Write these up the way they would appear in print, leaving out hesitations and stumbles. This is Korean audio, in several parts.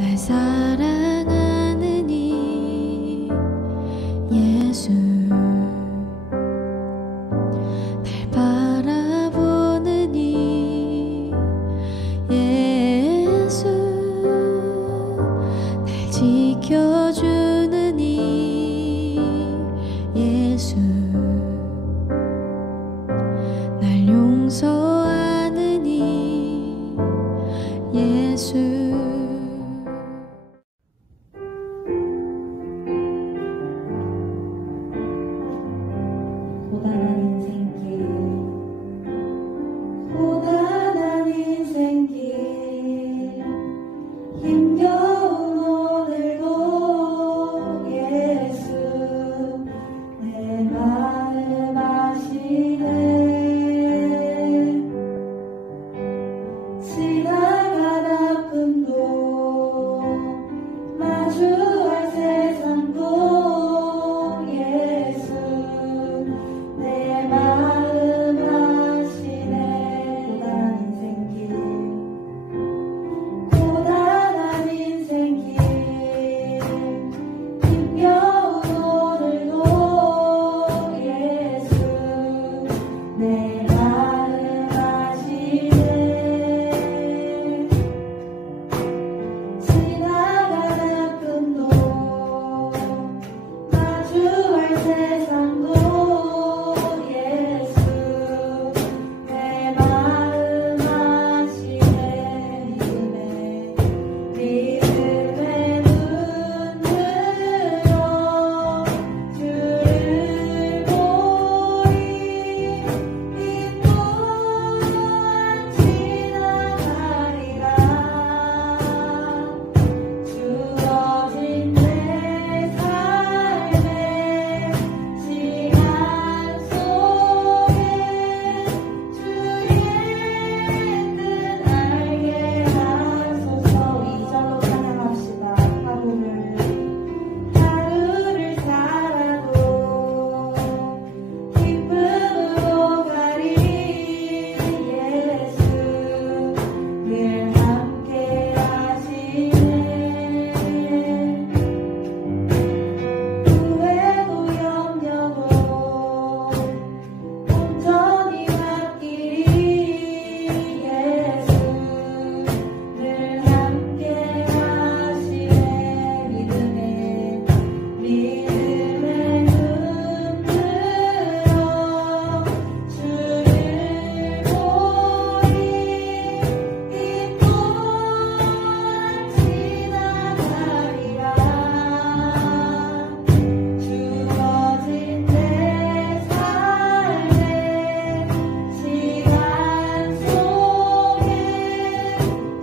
날 사랑하느니 예수, 날 바라보느니 예수, 날 지켜주느니 예수, 날 용서하느니 예수. 고단한 인생길 힘겨운 오늘도 예수 내 마음 아시네. 지나간 아픔도 마주할 세상도 예수 내 마음 아시네. 고단한 인생길 힘겨운 오늘도 예수 내 마음 아시네. 지나간 아픔도 마주할 세상도 예수 내 마음 아시네. 믿음의 눈 들어 주를 보리. 이 또한 지나가리라. 주어진 내 삶의 시간 속에 주의 뜻 알게 하소서. 2절로 찬양합시다. 하루를 살아도 기쁨으로 가리. 예수 늘 함께 하시네. 후회도 염려도 온전히 맡기리. 예수 늘 함께 하시네. 믿음의 눈 들어 주를 보리. 이 또한 지나가리라. 주어진 내 삶의 시간 속에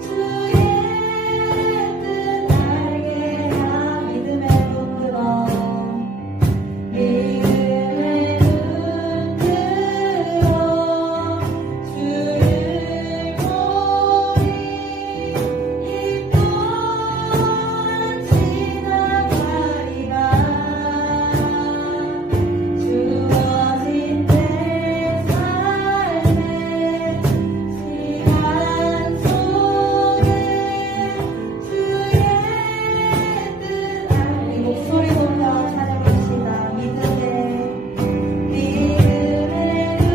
주의 뜻 알게 하. 믿음의 눈 들어 믿음의 눈 들어 주를 보리. 이 또한 지나가리라. 주어진 내 삶의 시간 속에 주의 뜻 알리. 목소리 높여 찬양합시다. 믿음의 눈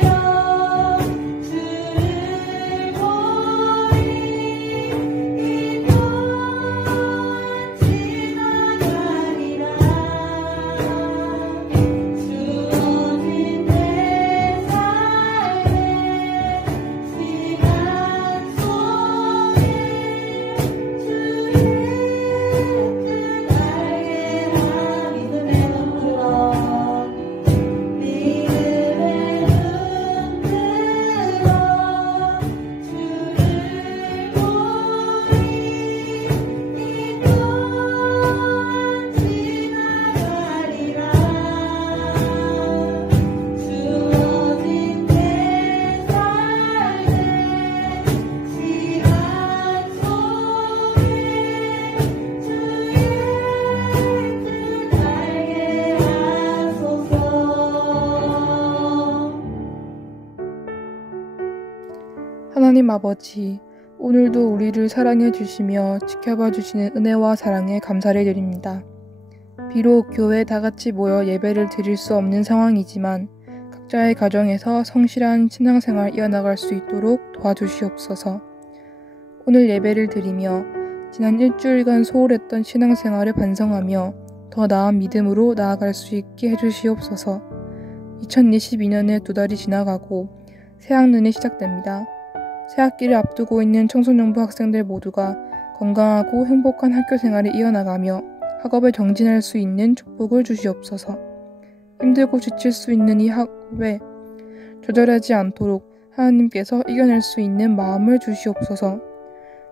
들어 주를 보리. 이 또한 지나가리라. 주어진 내 삶의 시간 속에 주의 뜻 알게 하. 믿음의 눈 들어 믿음의 눈 들어 주를 보리. 이 또한 지나가리라. 주어진 내 삶의 시간 속에 주의 뜻 알게 하소서. 하나님 아버지, 오늘도 우리를 사랑해 주시며 지켜봐 주시는 은혜와 사랑에 감사를 드립니다. 비록 교회에 다 같이 모여 예배를 드릴 수 없는 상황이지만 각자의 가정에서 성실한 신앙생활 이어나갈 수 있도록 도와주시옵소서. 오늘 예배를 드리며 지난 일주일간 소홀했던 신앙생활을 반성하며 더 나은 믿음으로 나아갈 수 있게 해주시옵소서. 2022년의 2달이 지나가고 새학년이 시작됩니다. 새학기를 앞두고 있는 청소년부 학생들 모두가 건강하고 행복한 학교 생활을 이어나가며 학업에 정진할 수 있는 축복을 주시옵소서. 힘들고 지칠 수 있는 이 학업에 좌절하지 않도록 하나님께서 이겨낼 수 있는 마음을 주시옵소서.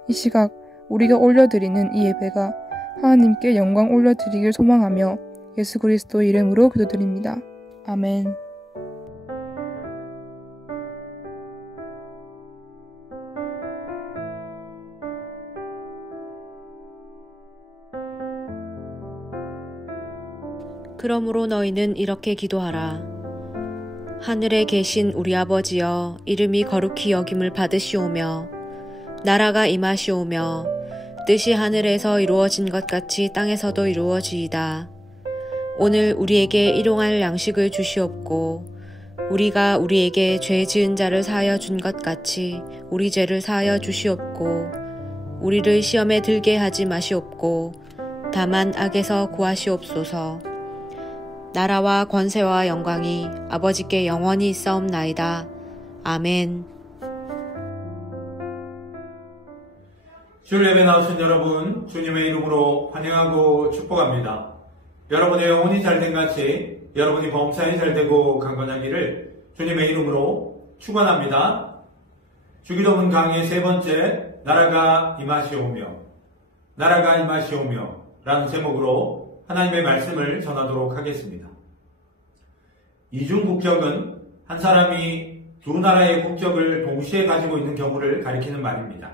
이 시각 우리가 올려드리는 이 예배가 하나님께 영광 올려드리길 소망하며 예수 그리스도 이름으로 기도드립니다. 아멘. 그러므로 너희는 이렇게 기도하라. 하늘에 계신 우리 아버지여, 이름이 거룩히 여김을 받으시오며 나라가 임하시오며 뜻이 하늘에서 이루어진 것 같이 땅에서도 이루어지이다. 오늘 우리에게 일용할 양식을 주시옵고 우리가 우리에게 죄 지은 자를 사하여 준 것 같이 우리 죄를 사하여 주시옵고 우리를 시험에 들게 하지 마시옵고 다만 악에서 구하시옵소서. 나라와 권세와 영광이 아버지께 영원히 있사옵나이다. 아멘. 주일 예배 나오신 여러분, 주님의 이름으로 환영하고 축복합니다. 여러분의 영혼이 잘된 같이 여러분이 범사에 잘되고 강건하기를 주님의 이름으로 축원합니다. 주기도문 강의 3번째, 나라가 임하시오며 나라가 임하시오며 라는 제목으로 하나님의 말씀을 전하도록 하겠습니다. 이중 국적은 한 사람이 두 나라의 국적을 동시에 가지고 있는 경우를 가리키는 말입니다.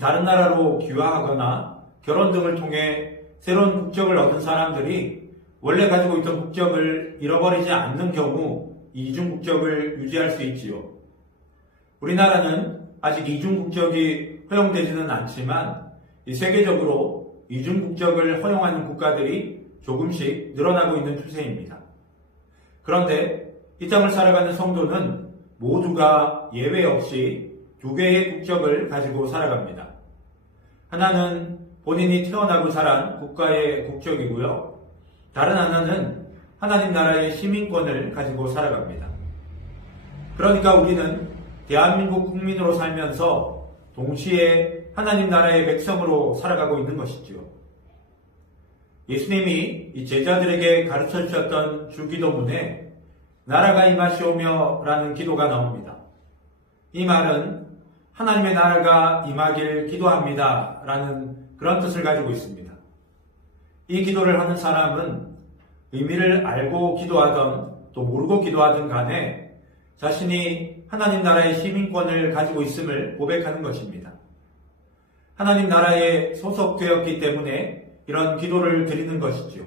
다른 나라로 귀화하거나 결혼 등을 통해 새로운 국적을 얻은 사람들이 원래 가지고 있던 국적을 잃어버리지 않는 경우 이중 국적을 유지할 수 있지요. 우리나라는 아직 이중 국적이 허용되지는 않지만 세계적으로 이중 국적을 허용하는 국가들이 조금씩 늘어나고 있는 추세입니다. 그런데 이 땅을 살아가는 성도는 모두가 예외 없이 2개의 국적을 가지고 살아갑니다. 하나는 본인이 태어나고 자란 국가의 국적이고요. 다른 하나는 하나님 나라의 시민권을 가지고 살아갑니다. 그러니까 우리는 대한민국 국민으로 살면서 동시에 하나님 나라의 백성으로 살아가고 있는 것이지요. 예수님이 이 제자들에게 가르쳐 주셨던 주기도문에 나라가 임하시오며 라는 기도가 나옵니다. 이 말은 하나님의 나라가 임하길 기도합니다 라는 그런 뜻을 가지고 있습니다. 이 기도를 하는 사람은 의미를 알고 기도하던 또 모르고 기도하든 간에 자신이 하나님 나라의 시민권을 가지고 있음을 고백하는 것입니다. 하나님 나라에 소속되었기 때문에 이런 기도를 드리는 것이지요.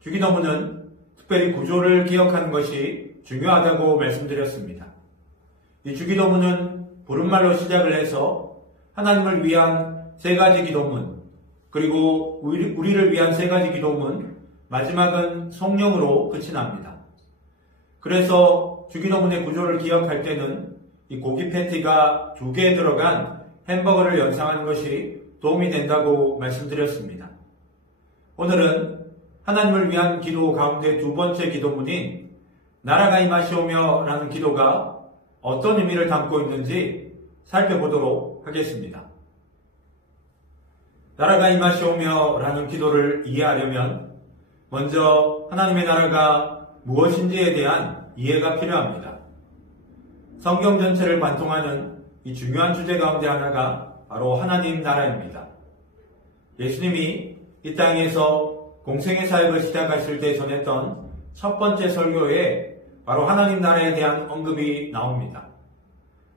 주기도문은 특별히 구조를 기억하는 것이 중요하다고 말씀드렸습니다. 이 주기도문은 부른말로 시작을 해서 하나님을 위한 3가지 기도문, 그리고 우리를 위한 3가지 기도문, 마지막은 성령으로 끝이 납니다. 그래서 주기도문의 구조를 기억할 때는 이 고기 패티가 2개 들어간 햄버거를 연상하는 것이 도움이 된다고 말씀드렸습니다. 오늘은 하나님을 위한 기도 가운데 2번째 기도문인 나라가 임하시오며 라는 기도가 어떤 의미를 담고 있는지 살펴보도록 하겠습니다. 나라가 임하시오며 라는 기도를 이해하려면 먼저 하나님의 나라가 무엇인지에 대한 이해가 필요합니다. 성경 전체를 관통하는 이 중요한 주제 가운데 하나가 바로 하나님 나라입니다. 예수님이 이 땅에서 공생의 사역을 시작하실 때 전했던 첫 번째 설교에 바로 하나님 나라에 대한 언급이 나옵니다.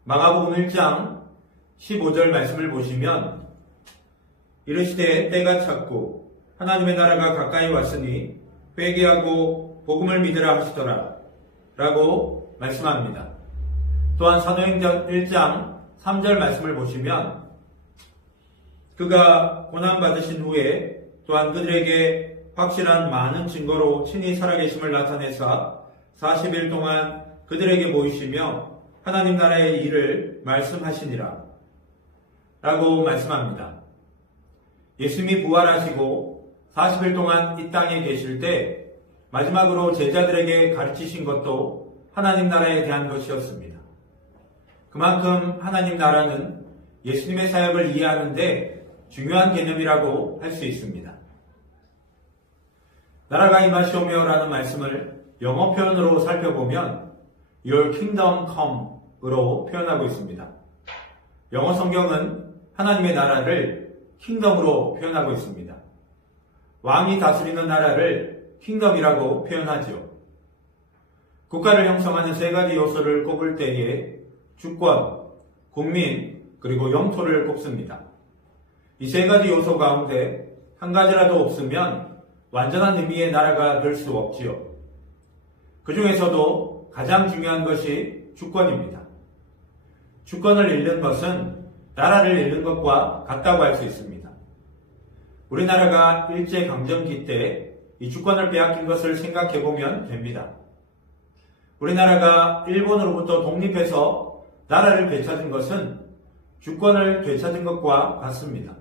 마가복음 1장 15절 말씀을 보시면 이르시되 때가 찼고 하나님의 나라가 가까이 왔으니 회개하고 복음을 믿으라 하시더라 라고 말씀합니다. 또한 사도행전 1장 3절 말씀을 보시면 그가 고난받으신 후에 또한 그들에게 확실한 많은 증거로 친히 살아계심을 나타내사 40일 동안 그들에게 보이시며 하나님 나라의 일을 말씀하시니라 라고 말씀합니다. 예수님이 부활하시고 40일 동안 이 땅에 계실 때 마지막으로 제자들에게 가르치신 것도 하나님 나라에 대한 것이었습니다. 그만큼 하나님 나라는 예수님의 사역을 이해하는데 중요한 개념이라고 할 수 있습니다. 나라가 임하시오며 라는 말씀을 영어 표현으로 살펴보면 Your kingdom come 으로 표현하고 있습니다. 영어 성경은 하나님의 나라를 킹덤으로 표현하고 있습니다. 왕이 다스리는 나라를 킹덤이라고 표현하지요. 국가를 형성하는 세 가지 요소를 꼽을 때에 주권, 국민, 그리고 영토를 꼽습니다. 이 세 가지 요소 가운데 한 가지라도 없으면 완전한 의미의 나라가 될 수 없지요. 그 중에서도 가장 중요한 것이 주권입니다. 주권을 잃는 것은 나라를 잃는 것과 같다고 할 수 있습니다. 우리나라가 일제강점기 때 이 주권을 빼앗긴 것을 생각해 보면 됩니다. 우리나라가 일본으로부터 독립해서 나라를 되찾은 것은 주권을 되찾은 것과 같습니다.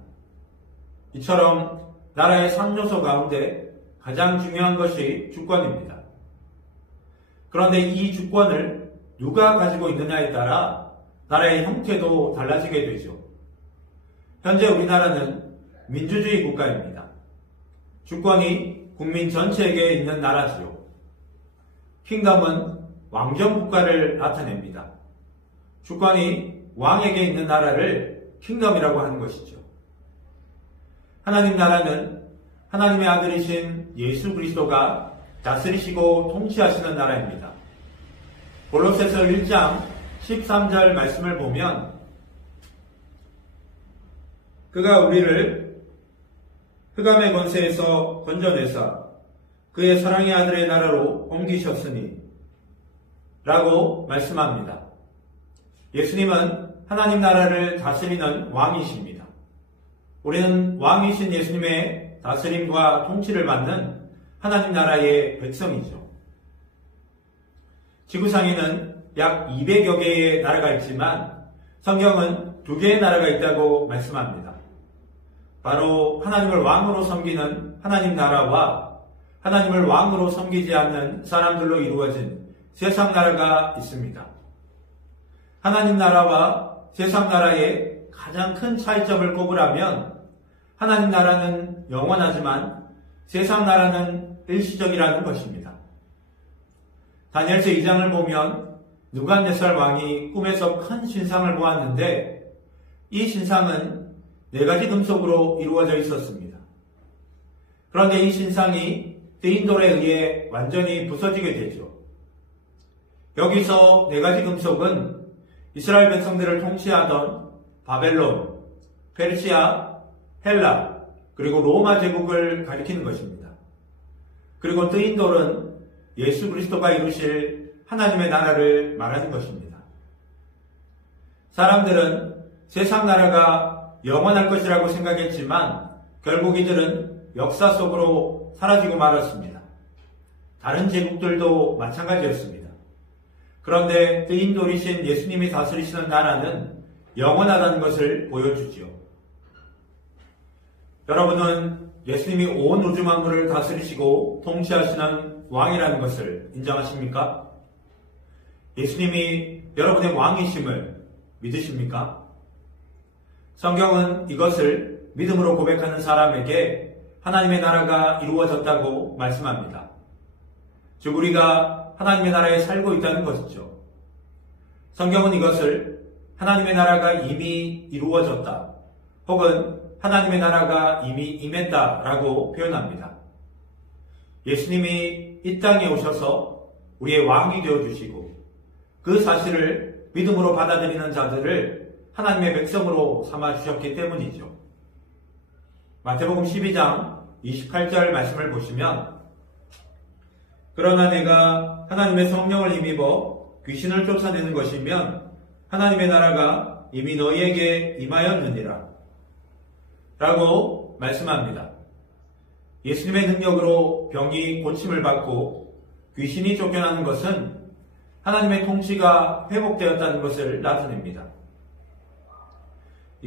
이처럼 나라의 3요소 가운데 가장 중요한 것이 주권입니다. 그런데 이 주권을 누가 가지고 있느냐에 따라 나라의 형태도 달라지게 되죠. 현재 우리나라는 민주주의 국가입니다. 주권이 국민 전체에게 있는 나라지요. 킹덤은 왕정 국가를 나타냅니다. 주권이 왕에게 있는 나라를 킹덤이라고 하는 것이죠. 하나님 나라는 하나님의 아들이신 예수 그리스도가 다스리시고 통치하시는 나라입니다. 골로새서 1장 13절 말씀을 보면 그가 우리를 흑암의 권세에서 건져내사 그의 사랑의 아들의 나라로 옮기셨으니 라고 말씀합니다. 예수님은 하나님 나라를 다스리는 왕이십니다. 우리는 왕이신 예수님의 다스림과 통치를 받는 하나님 나라의 백성이죠. 지구상에는 약 200여 개의 나라가 있지만 성경은 2개의 나라가 있다고 말씀합니다. 바로 하나님을 왕으로 섬기는 하나님 나라와 하나님을 왕으로 섬기지 않는 사람들로 이루어진 세상 나라가 있습니다. 하나님 나라와 세상 나라의 가장 큰 차이점을 꼽으라면 하나님 나라는 영원하지만 세상 나라는 일시적이라는 것입니다. 다니엘서 2장을 보면 느부갓네살 왕이 꿈에서 큰 신상을 보았는데 이 신상은 4가지 금속으로 이루어져 있었습니다. 그런데 이 신상이 뜨인돌에 의해 완전히 부서지게 되죠. 여기서 4가지 금속은 이스라엘 백성들을 통치하던 바벨론, 페르시아, 헬라, 그리고 로마 제국을 가리키는 것입니다. 그리고 뜨인돌은 예수 그리스도가 이루실 하나님의 나라를 말하는 것입니다. 사람들은 세상 나라가 영원할 것이라고 생각했지만 결국 이들은 역사 속으로 사라지고 말았습니다. 다른 제국들도 마찬가지였습니다. 그런데 뜨인돌이신 예수님이 다스리시는 나라는 영원하다는 것을 보여주지요. 여러분은 예수님이 온 우주 만물을 다스리시고 통치하시는 왕이라는 것을 인정하십니까? 예수님이 여러분의 왕이심을 믿으십니까? 성경은 이것을 믿음으로 고백하는 사람에게 하나님의 나라가 이루어졌다고 말씀합니다. 즉 우리가 하나님의 나라에 살고 있다는 것이죠. 성경은 이것을 하나님의 나라가 이미 이루어졌다 혹은 하나님의 나라가 이미 임했다라고 표현합니다. 예수님이 이 땅에 오셔서 우리의 왕이 되어주시고 그 사실을 믿음으로 받아들이는 자들을 하나님의 백성으로 삼아주셨기 때문이죠. 마태복음 12장 28절 말씀을 보시면 그러나 내가 하나님의 성령을 힘입어 귀신을 쫓아내는 것이면 하나님의 나라가 이미 너희에게 임하였느니라 라고 말씀합니다. 예수님의 능력으로 병이 고침을 받고 귀신이 쫓겨나는 것은 하나님의 통치가 회복되었다는 것을 나타냅니다.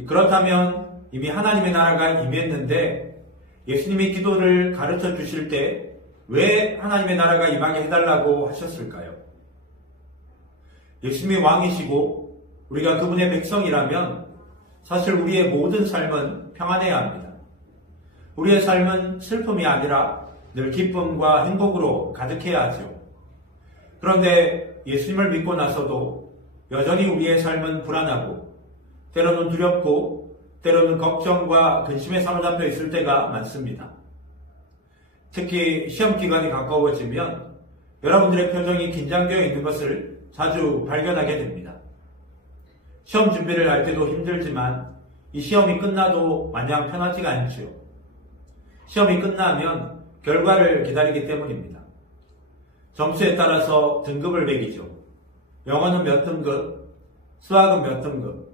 그렇다면 이미 하나님의 나라가 임했는데 예수님이 기도를 가르쳐 주실 때 왜 하나님의 나라가 임하게 해달라고 하셨을까요? 예수님이 왕이시고 우리가 그분의 백성이라면 사실 우리의 모든 삶은 평안해야 합니다. 우리의 삶은 슬픔이 아니라 늘 기쁨과 행복으로 가득해야 하죠. 그런데 예수님을 믿고 나서도 여전히 우리의 삶은 불안하고 때로는 두렵고 때로는 걱정과 근심에 사로잡혀 있을 때가 많습니다. 특히 시험 기간이 가까워지면 여러분들의 표정이 긴장되어 있는 것을 자주 발견하게 됩니다. 시험 준비를 할 때도 힘들지만 이 시험이 끝나도 마냥 편하지가 않지요. 시험이 끝나면 결과를 기다리기 때문입니다. 점수에 따라서 등급을 매기죠. 영어는 몇 등급, 수학은 몇 등급,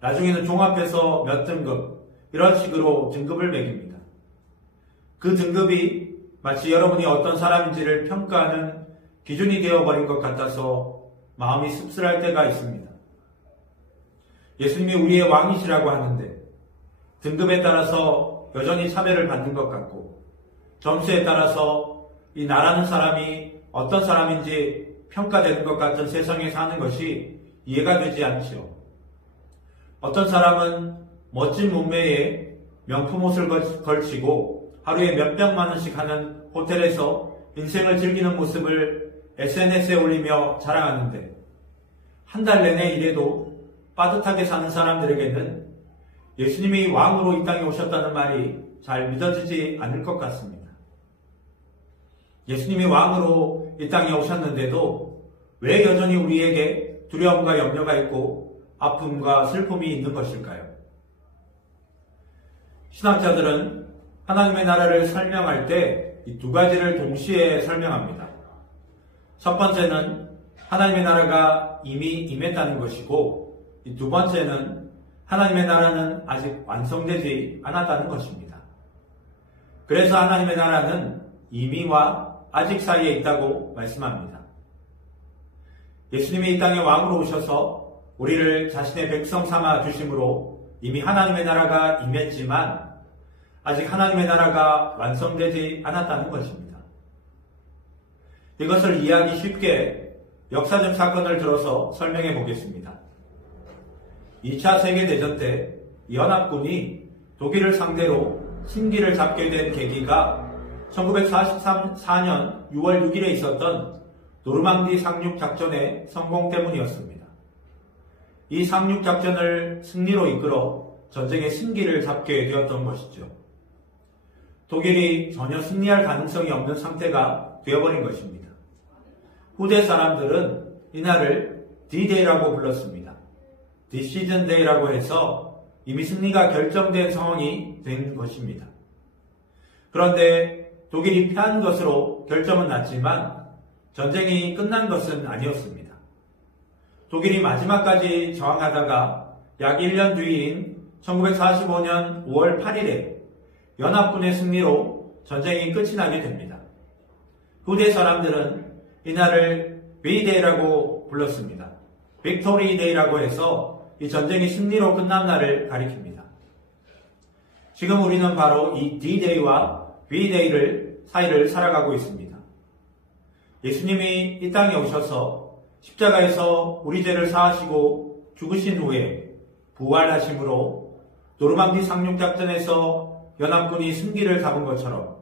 나중에는 종합해서 몇 등급, 이런 식으로 등급을 매깁니다. 그 등급이 마치 여러분이 어떤 사람인지를 평가하는 기준이 되어버린 것 같아서 마음이 씁쓸할 때가 있습니다. 예수님이 우리의 왕이시라고 하는데 등급에 따라서 여전히 차별을 받는 것 같고 점수에 따라서 이 나라는 사람이 어떤 사람인지 평가되는 것 같은 세상에 사는 것이 이해가 되지 않지요. 어떤 사람은 멋진 몸매에 명품 옷을 걸치고 하루에 몇백만 원씩 하는 호텔에서 인생을 즐기는 모습을 SNS에 올리며 자랑하는데 한 달 내내 일해도 빠듯하게 사는 사람들에게는 예수님이 왕으로 이 땅에 오셨다는 말이 잘 믿어지지 않을 것 같습니다. 예수님이 왕으로 이 땅에 오셨는데도 왜 여전히 우리에게 두려움과 염려가 있고 아픔과 슬픔이 있는 것일까요? 신학자들은 하나님의 나라를 설명할 때 이 두 가지를 동시에 설명합니다. 첫 번째는 하나님의 나라가 이미 임했다는 것이고 이 두 번째는 하나님의 나라는 아직 완성되지 않았다는 것입니다. 그래서 하나님의 나라는 이미와 아직 사이에 있다고 말씀합니다. 예수님이 이 땅에 왕으로 오셔서 우리를 자신의 백성 삼아 주심으로 이미 하나님의 나라가 임했지만 아직 하나님의 나라가 완성되지 않았다는 것입니다. 이것을 이해하기 쉽게 역사적 사건을 들어서 설명해 보겠습니다. 2차 세계대전 때 연합군이 독일을 상대로 신기를 잡게 된 계기가 1944년 6월 6일에 있었던 노르망디 상륙작전의 성공 때문이었습니다. 이 상륙작전을 승리로 이끌어 전쟁의 승기를 잡게 되었던 것이죠. 독일이 전혀 승리할 가능성이 없는 상태가 되어버린 것입니다. 후대 사람들은 이날을 D-Day라고 불렀습니다. Decision Day라고 해서 이미 승리가 결정된 상황이 된 것입니다. 그런데 독일이 패한 것으로 결정은 났지만 전쟁이 끝난 것은 아니었습니다. 독일이 마지막까지 저항하다가 약 1년 뒤인 1945년 5월 8일에 연합군의 승리로 전쟁이 끝이 나게 됩니다. 후대 사람들은 이날을 V-Day라고 불렀습니다. Victory Day라고 해서 이 전쟁이 승리로 끝난 날을 가리킵니다. 지금 우리는 바로 이 D-Day와 V-Day를 사이를 살아가고 있습니다. 예수님이 이 땅에 오셔서 십자가에서 우리 죄를 사하시고 죽으신 후에 부활하심으로 노르망디 상륙작전에서 연합군이 승기를 잡은 것처럼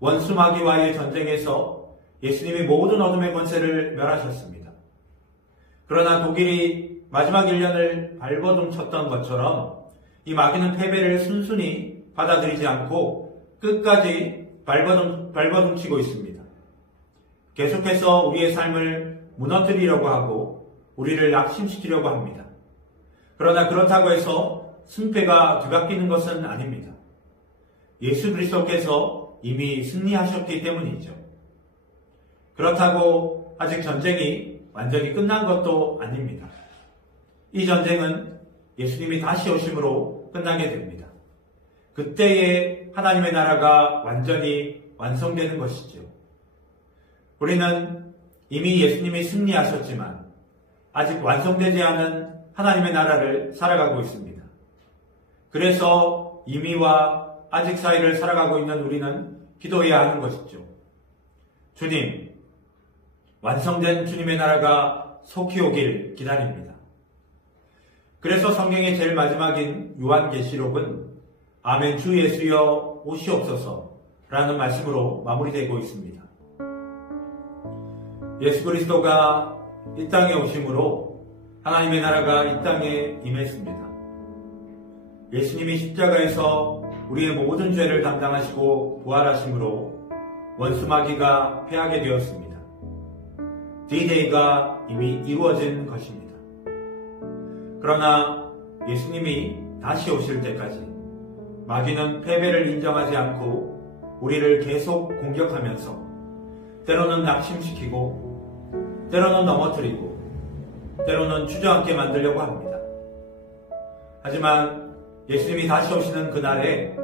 원수 마귀와의 전쟁에서 예수님이 모든 어둠의 권세를 멸하셨습니다. 그러나 독일이 마지막 1년을 발버둥쳤던 것처럼 이 마귀는 패배를 순순히 받아들이지 않고 끝까지 발버둥치고 있습니다. 계속해서 우리의 삶을 무너뜨리려고 하고 우리를 낙심시키려고 합니다. 그러나 그렇다고 해서 승패가 뒤바뀌는 것은 아닙니다. 예수 그리스도께서 이미 승리하셨기 때문이죠. 그렇다고 아직 전쟁이 완전히 끝난 것도 아닙니다. 이 전쟁은 예수님이 다시 오심으로 끝나게 됩니다. 그때에 하나님의 나라가 완전히 완성되는 것이죠. 우리는 이미 예수님이 승리하셨지만 아직 완성되지 않은 하나님의 나라를 살아가고 있습니다. 그래서 이미와 아직 사이를 살아가고 있는 우리는 기도해야 하는 것이죠. 주님, 완성된 주님의 나라가 속히 오길 기다립니다. 그래서 성경의 제일 마지막인 요한계시록은 아멘 주 예수여 오시옵소서 라는 말씀으로 마무리되고 있습니다. 예수 그리스도가 이 땅에 오심으로 하나님의 나라가 이 땅에 임했습니다. 예수님이 십자가에서 우리의 모든 죄를 담당하시고 부활하심으로 원수 마귀가 패하게 되었습니다. D-Day가 이미 이루어진 것입니다. 그러나 예수님이 다시 오실 때까지 마귀는 패배를 인정하지 않고 우리를 계속 공격하면서 때로는 낙심시키고 때로는 넘어뜨리고 때로는 주저앉게 만들려고 합니다. 하지만 예수님이 다시 오시는 그날에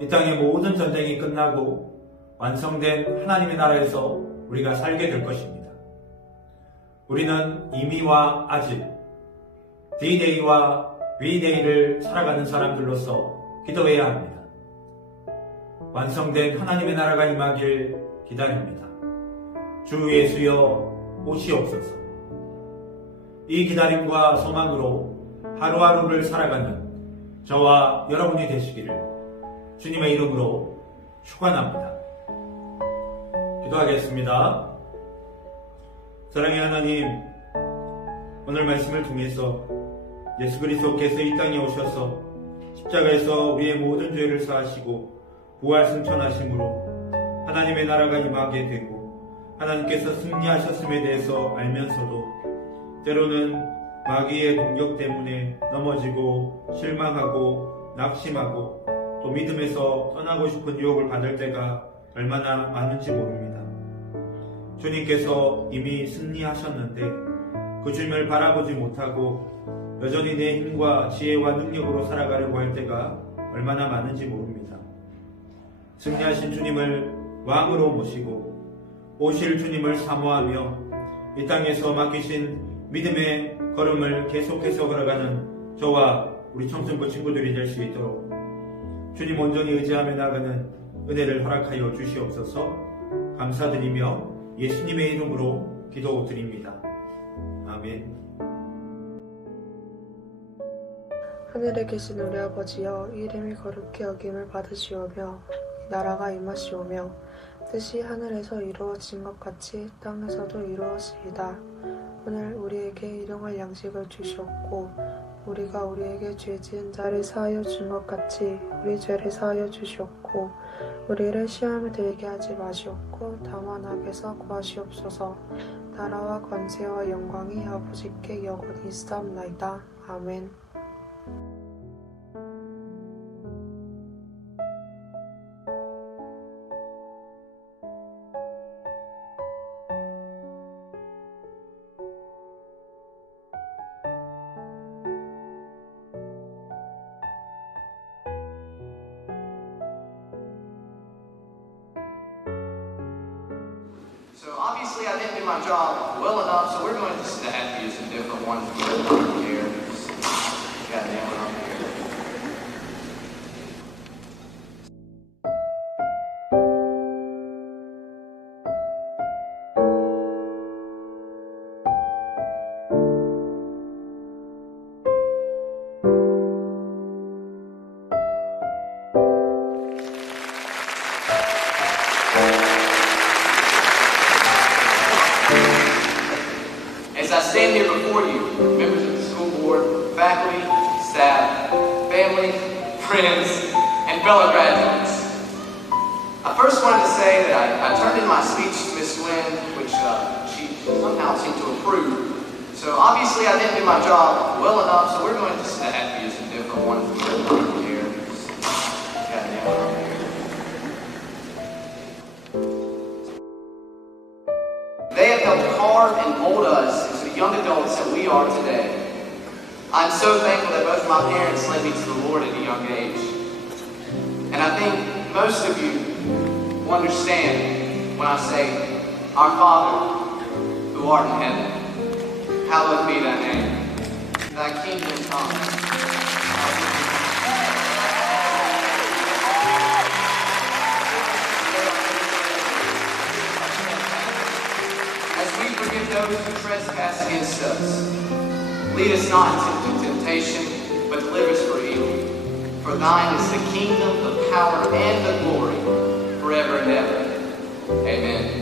이 땅의 모든 전쟁이 끝나고 완성된 하나님의 나라에서 우리가 살게 될 것입니다. 우리는 이미와 아직, D-Day와 V-Day를 살아가는 사람들로서 기도해야 합니다. 완성된 하나님의 나라가 임하길 기다립니다. 주 예수여 오시옵소서. 이 기다림과 소망으로 하루하루를 살아가는 저와 여러분이 되시기를 주님의 이름으로 축원합니다. 기도하겠습니다. 사랑의 하나님, 오늘 말씀을 통해서 예수 그리스도께서 이 땅에 오셔서 십자가에서 우리의 모든 죄를 사하시고 부활 승천하심으로 하나님의 나라가 임하게 되고 하나님께서 승리하셨음에 대해서 알면서도 때로는 마귀의 공격 때문에 넘어지고 실망하고 낙심하고 또 믿음에서 떠나고 싶은 유혹을 받을 때가 얼마나 많은지 모릅니다. 주님께서 이미 승리하셨는데 그 주님을 바라보지 못하고 여전히 내 힘과 지혜와 능력으로 살아가려고 할 때가 얼마나 많은지 모릅니다. 승리하신 주님을 왕으로 모시고 오실 주님을 사모하며 이 땅에서 맡기신 믿음의 걸음을 계속해서 걸어가는 저와 우리 청순부 친구들이 될 수 있도록 주님 온전히 의지하며 나가는 은혜를 허락하여 주시옵소서. 감사드리며 예수님의 이름으로 기도드립니다. 아멘. 하늘에 계신 우리 아버지여, 이름이 거룩히 여김을 받으시오며 나라가 임하시오며 뜻이 하늘에서 이루어진 것 같이 땅에서도 이루어지이다. 오늘 우리에게 일용할 양식을 주시옵고 우리가 우리에게 죄 지은 자를 사하여 준 것 같이 우리 죄를 사하여 주시옵고 우리를 시험에 들게 하지 마시옵고 다만 악에서 구하시옵소서. 나라와 권세와 영광이 아버지께 영원히 있사옵나이다. 아멘. So obviously I didn't do my job well enough, so we're going to just have to use a different one here. Got that one on here. As I stand here before you, members of the school board, faculty, staff, family, friends, and fellow graduates, I first wanted to say that I turned in my speech to Miss Nguyen, which she somehow seemed to approve. So obviously I didn't do my job well enough, so we're going to just have to use a different one here. Got that one on here. They have helped carve and mold us into the young adults that we are today. I I'm so thankful that both my parents led me to the Lord at a young age. And I think most of you will understand when I say, Our Father, who art in heaven, hallowed be thy name. Thy kingdom come. As we forgive those who trespass against us, lead us not into temptation, but deliver us from evil. For thine is the kingdom, the power, and the glory, forever and ever. Amen.